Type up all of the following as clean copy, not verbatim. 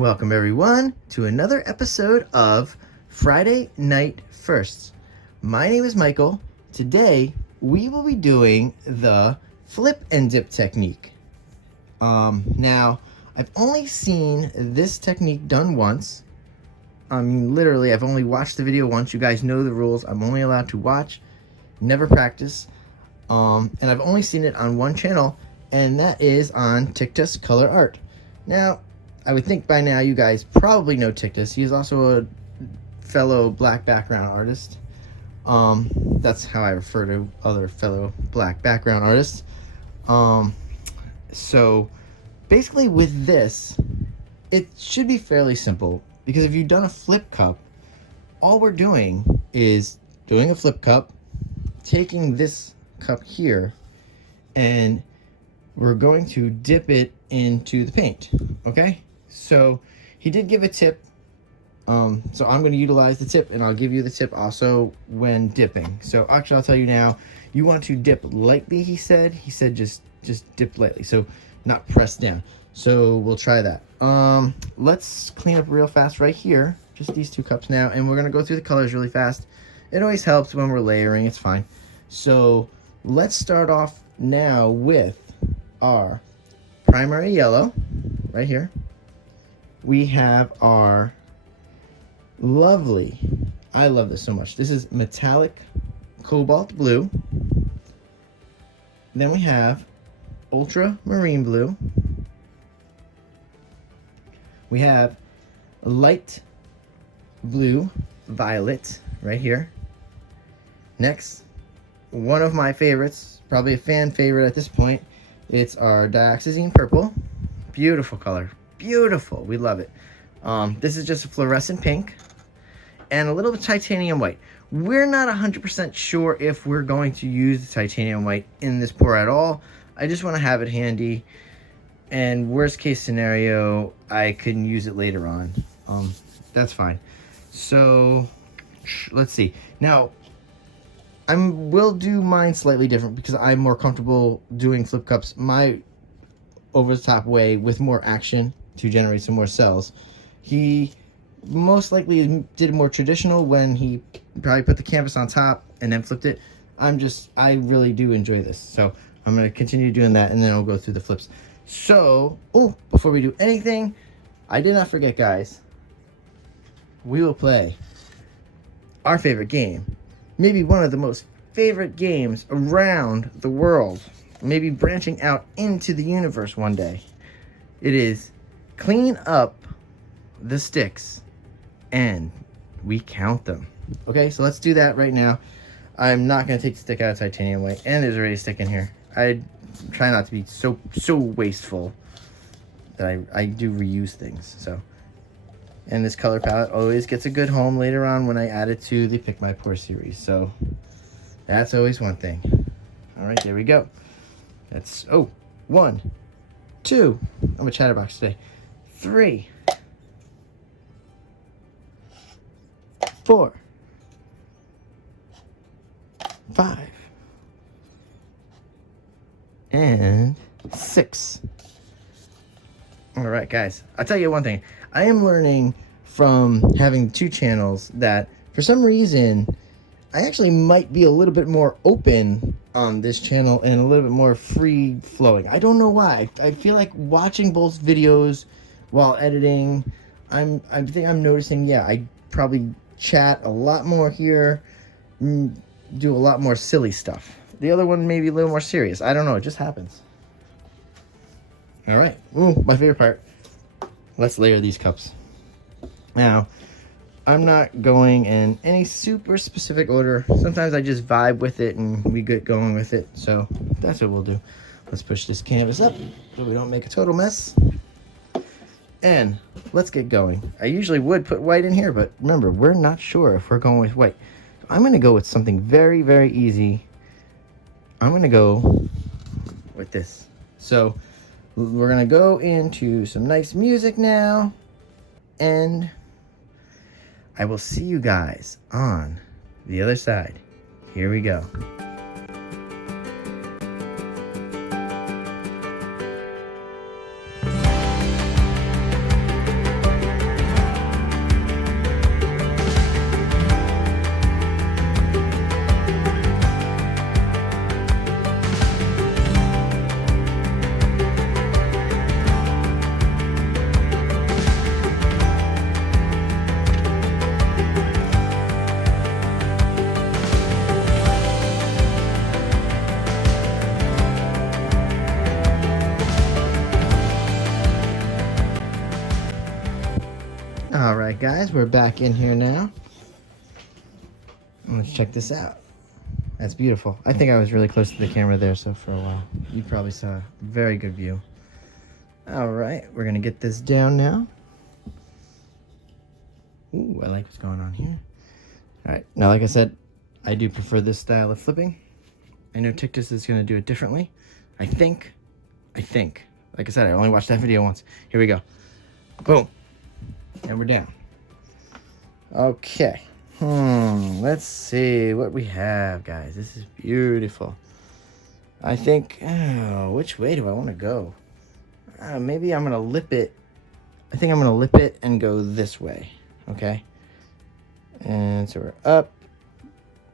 Welcome everyone to another episode of Friday Night Firsts. My name is Michael. Today we will be doing the flip and dip technique. Now I've only seen this technique done once. I mean, literally, I've only watched the video once. You guys know the rules. I'm only allowed to watch, never practice. And I've only seen it on one channel, and that is on Tictus Color Art. Now, I would think by now you guys probably know Tictus. He is also a fellow black background artist. That's how I refer to other fellow black background artists. So basically with this, it should be fairly simple, because if you've done a flip cup, all we're doing is doing a flip cup, taking this cup here, and we're going to dip it into the paint. Okay, so he did give a tip, so I'm going to utilize the tip, and I'll give you the tip also when dipping. So actually I'll tell you now, you want to dip lightly. He said just dip lightly, so not press down. So we'll try that. Let's clean up real fast right here, just these two cups now, and we're going to go through the colors really fast. It always helps when we're layering, it's fine. So let's start off now with our primary yellow right here. We have our lovely, I love this so much, this is metallic cobalt blue. Then we have ultramarine blue. We have light blue violet right here. Next, one of my favorites, probably a fan favorite at this point, it's our dioxazine purple. Beautiful color, beautiful, we love it. This is just a fluorescent pink and a little bit of titanium white. We're not 100% sure if we're going to use the titanium white in this pour at all. I just want to have it handy, and worst case scenario, I can use it later on. That's fine. So let's see. Now, I will do mine slightly different because I'm more comfortable doing flip cups my over-the-top way with more action to generate some more cells. He most likely did more traditional when he probably put the canvas on top and then flipped it. I really do enjoy this. So I'm going to continue doing that, and then I'll go through the flips. So, before we do anything, I did not forget, guys. We will play our favorite game. Maybe one of the most favorite games around the world. Maybe branching out into the universe one day. It is clean up the sticks and we count them. Okay, so let's do that right now. I'm not going to take the stick out of titanium white, and there's already a stick in here. I try not to be so wasteful that I do reuse things. So, and this color palette always gets a good home later on when I add it to the Pick My Pour series. So that's always one thing. All right, there we go. That's 1, 2. I'm a chatterbox today. 3, 4, 5, and 6. All right, guys, I'll tell you one thing. I am learning from having two channels that for some reason I actually might be a little bit more open on this channel and a little bit more free flowing. I don't know why. I feel like watching both videos while editing, I think I'm noticing, yeah, I probably chat a lot more here, do a lot more silly stuff. The other one may be a little more serious. I don't know, it just happens. All right, my favorite part. Let's layer these cups. Now, I'm not going in any super specific order. Sometimes I just vibe with it and we get going with it. So that's what we'll do. Let's push this canvas up so we don't make a total mess. And let's get going. I usually would put white in here, but remember, we're not sure if we're going with white. So I'm going to go with something very, very easy. I'm going to go with this. So we're going to go into some nice music now. And I will see you guys on the other side. Here we go. guys, we're back in here now. Let's check this out. That's beautiful. I think I was really close to the camera there, so for a while you probably saw a very good view. All right, we're gonna get this down now. Ooh, I like what's going on here. All right, now like I said, I do prefer this style of flipping. I know Tictus is gonna do it differently. I think. Like I said, I only watched that video once. Here we go. Boom. And we're down. Okay. Let's see what we have, guys. This is beautiful. I think, which way do I want to go? Maybe I'm going to lip it. I think I'm going to lip it and go this way. Okay. And so we're up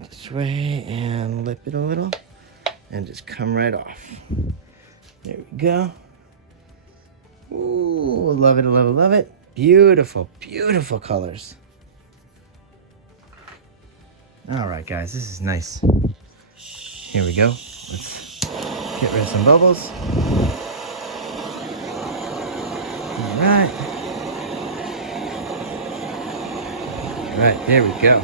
this way and lip it a little and just come right off. There we go. Ooh, love it, love it, love it. Beautiful, beautiful colors. All right, guys, this is nice. Here we go. Let's get rid of some bubbles. All right. All right, there we go.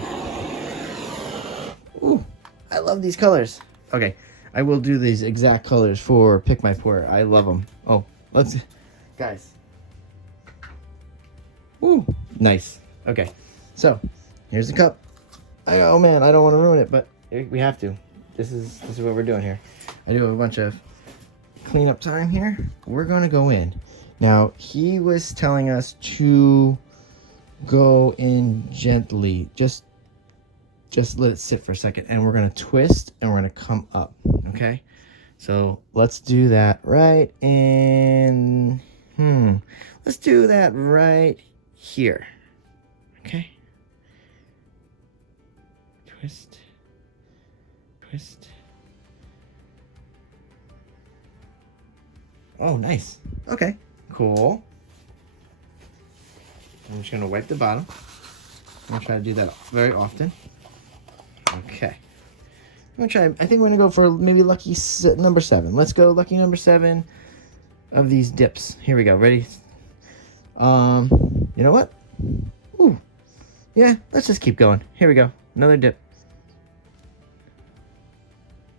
Ooh, I love these colors. Okay, I will do these exact colors for Pick My Pour. I love them. Oh, let's, guys. Ooh, nice. Okay, so here's the cup. Oh man, I don't want to ruin it, but we have to. This is what we're doing here. I do have a bunch of cleanup time here. We're going to go in. Now, he was telling us to go in gently. Just let it sit for a second, and we're going to twist, and we're going to come up, okay? So let's do that right in, let's do that right here, okay? Twist, twist. Oh, nice. Okay, cool. I'm just gonna wipe the bottom. I'm gonna try to do that very often. Okay. I'm gonna try, I think we're gonna go for maybe lucky number 7. Let's go lucky number 7 of these dips. Here we go, ready? You know what? Ooh. Yeah, let's just keep going. Here we go, another dip.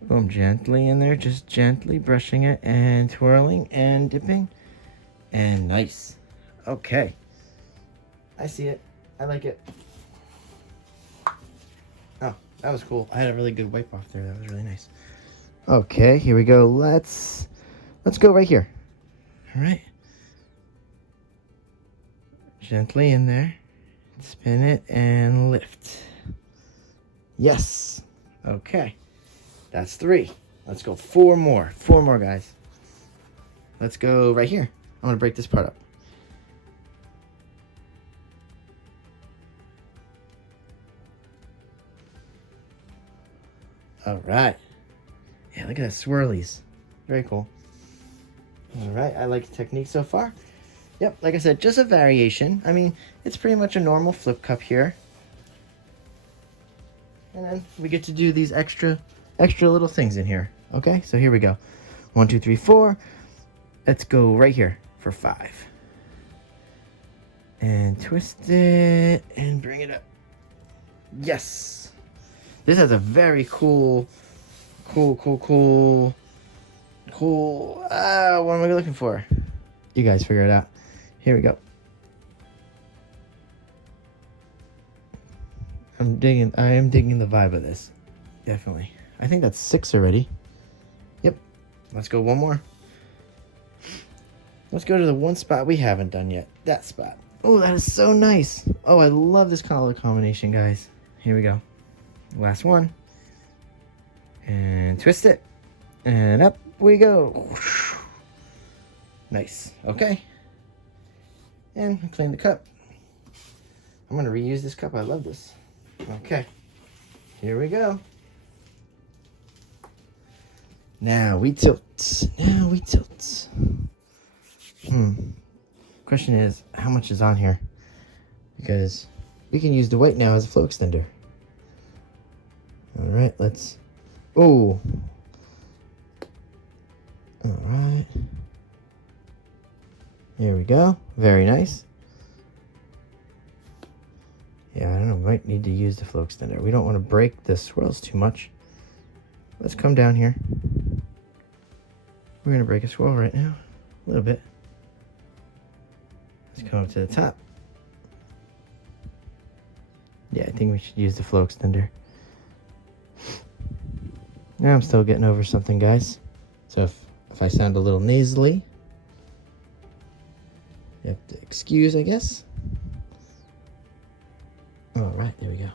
Boom, gently in there, just gently brushing it and twirling and dipping. And nice. Okay. I see it. I like it. Oh, that was cool. I had a really good wipe off there. That was really nice. Okay, here we go. Let's go right here. All right. Gently in there. Spin it and lift. Yes. Okay. That's 3. Let's go 4 more. 4 more, guys. Let's go right here. I'm going to break this part up. All right. Yeah, look at that swirlies. Very cool. All right, I like the technique so far. Yep, like I said, just a variation. I mean, it's pretty much a normal flip cup here. And then we get to do these extra little things in here. Okay, so here we go. 1, 2, 3, 4. Let's go right here for 5. And twist it and bring it up. Yes. This has a very cool. What am I looking for? You guys figure it out. Here we go. I am digging the vibe of this. Definitely. I think that's 6 already. Yep. Let's go 1 more. Let's go to the one spot we haven't done yet. That spot. Oh, that is so nice. Oh, I love this color combination, guys. Here we go. Last one. And twist it. And up we go. Nice. Okay. And clean the cup. I'm going to reuse this cup. I love this. Okay. Here we go. Now we tilt. Now we tilt. Question is, how much is on here? Because we can use the white now as a flow extender. All right, let's. Oh. All right. Here we go. Very nice. Yeah, I don't know, might need to use the flow extender. We don't want to break the swirls too much. Let's come down here. We're gonna break a swirl right now, a little bit. Let's come up to the top. Yeah, I think we should use the flow extender. Now I'm still getting over something, guys. So if I sound a little nasally, you have to excuse, I guess. All right, there we go.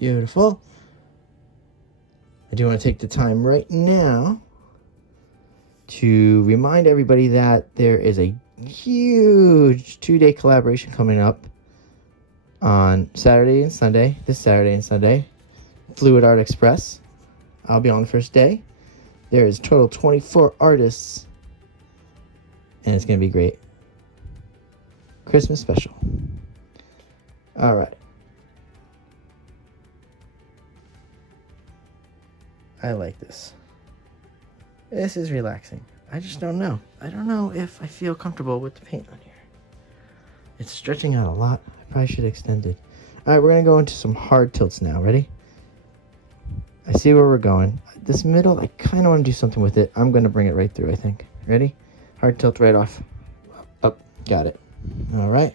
Beautiful. I do want to take the time right now to remind everybody that there is a huge 2-day collaboration coming up on Saturday and Sunday, this Saturday and Sunday, Fluid Art Express. I'll be on the first day. There is total 24 artists, and it's going to be great. Christmas special. All right. I like this. This is relaxing. I just don't know. I don't know if I feel comfortable with the paint on here. It's stretching out a lot. I probably should extend it. All right, we're going to go into some hard tilts now. Ready? I see where we're going. This middle, I kind of want to do something with it. I'm going to bring it right through, I think. Ready? Hard tilt right off. Up. Got it. All right.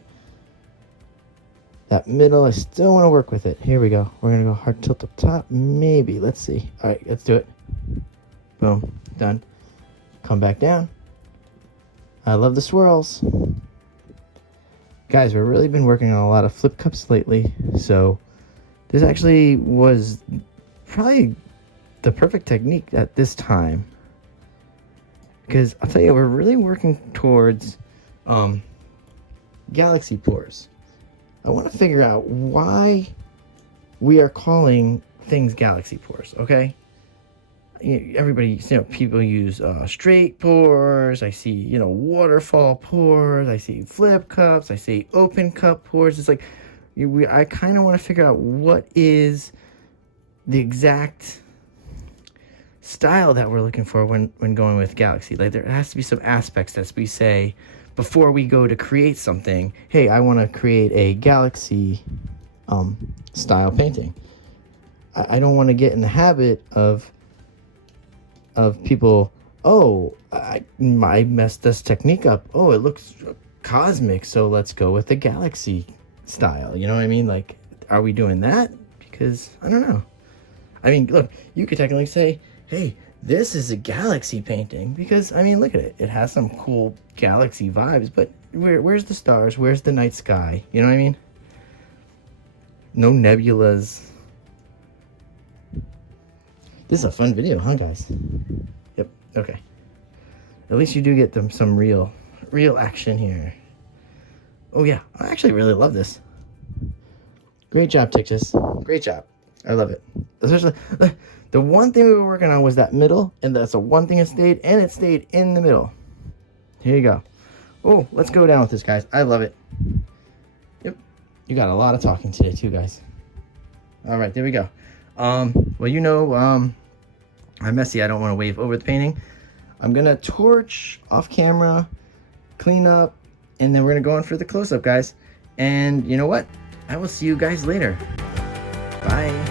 That middle, I still want to work with it. Here we go. We're going to go hard tilt up top. Maybe. Let's see. All right, let's do it. Boom. Done. Come back down. I love the swirls. Guys, we've really been working on a lot of flip cups lately. So this actually was probably the perfect technique at this time. Because I'll tell you, we're really working towards galaxy pores. I want to figure out why we are calling things galaxy pores, okay? Everybody, people use straight pores. I see, waterfall pores. I see flip cups. I see open cup pores. It's like, I kind of want to figure out what is the exact style that we're looking for when going with galaxy. Like, there has to be some aspects that we say before we go to create something. Hey, I want to create a galaxy style painting. I don't want to get in the habit of people, I messed this technique up. Oh, it looks cosmic, so let's go with the galaxy style. You know what I mean? Like, are we doing that? Because I don't know. I mean, look, you could technically say, hey, this is a galaxy painting, because I mean, look at it. It has some cool galaxy vibes, but where's the stars? Where's the night sky? You know what I mean? No nebulas. This is a fun video, huh, guys? Yep. Okay. At least you do get them some real action here. Oh yeah, I actually really love this. Great job, Texas. Great job. I love it. Especially the one thing we were working on was that middle, and that's the one thing it stayed, and it stayed in the middle. Here you go. Oh, let's go down with this, guys. I love it. Yep. You got a lot of talking today too, guys. All right, there we go. Well, I'm messy. I don't want to wave over the painting. I'm gonna torch off camera, clean up, and then we're gonna go in for the close-up, guys. And you know what? I will see you guys later. Bye.